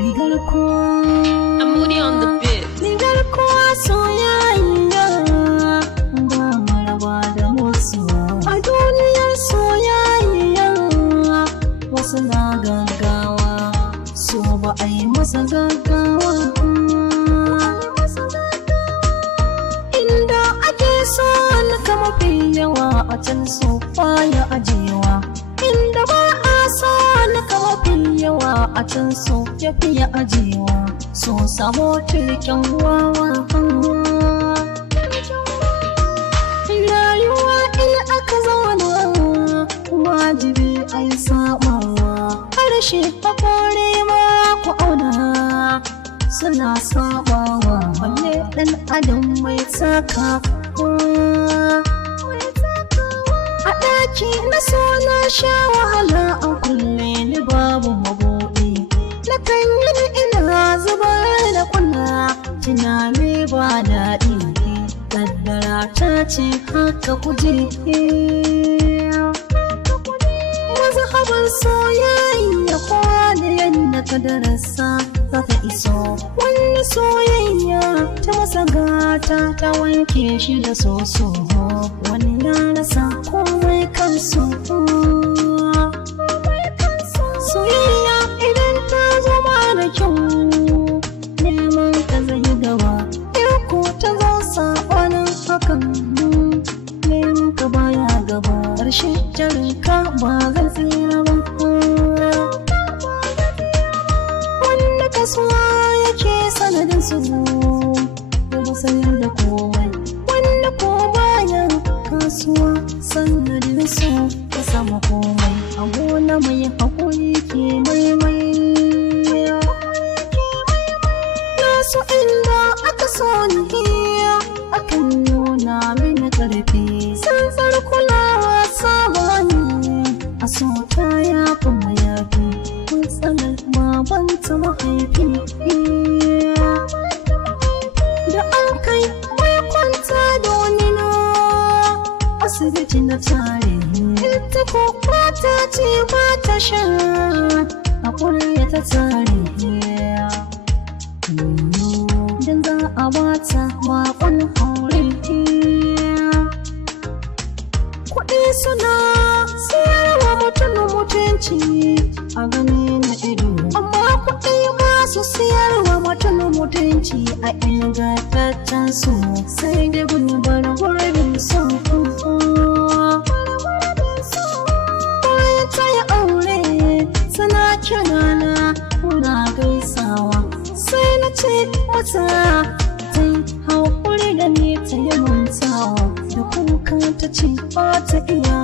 I'm Moody on the beat. Rigar kowa soyayya ba maraba da musu a duniyar soyayya wasu na gaggawa so ba a yi masa gaggawa inda ake so na kama fi yawa a can so baya ajewa inda ba a so na kama fi yawa a can so ya fiye ajewa so samo tilken wawa rayuwa in aka zauna wajibi ai sabawa harshe hakori ma ku auna suna sabawa wanne dan adam mai saka a ɗaki na so na sha wahala an kulle ni babu mabuɗi na kan yi ina zubar da kuna tunani ba daɗi kaddara ta ce haka kuje mazhabar soyayya kowa da yadda ka darasa za ta iso wani soyayya ta masa gata ta wanke shi da soso wani na rasa komai kansu soyayya idan ta zama da kyau neman ka zai gaba ko ta zo saɓanin hakan neman ka baya gaba ƙarshe jarinka ba zai tsira ba wanda kasuwa yake sanadin su ba sayar da komai wanda ko bayan kasuwa sanadin su ka sama komai a gona mai haƙuri ke maimai nasu inda aka so ni akan nuna mini ƙarfi tsantsar kulawa sabani a so ta yafi mayafi matsalar babanta mahaifi da an kai mai kwanta da wani na asibiti na tare ita ko ta ce ba ta sha a kulle ta tare dan za a bata makon haure kuɗi suna siyarwa mutum mutunci a gani na ido amma kuɗi ba su siyarwa mutum mutunci a ingantaccen su sai da gulbar gurbin su ta yi aure suna kirana kuna gaisawa sai na ce mata ta yi haƙuri da ni ta yi mantawa da kuka ta ce ba ta iya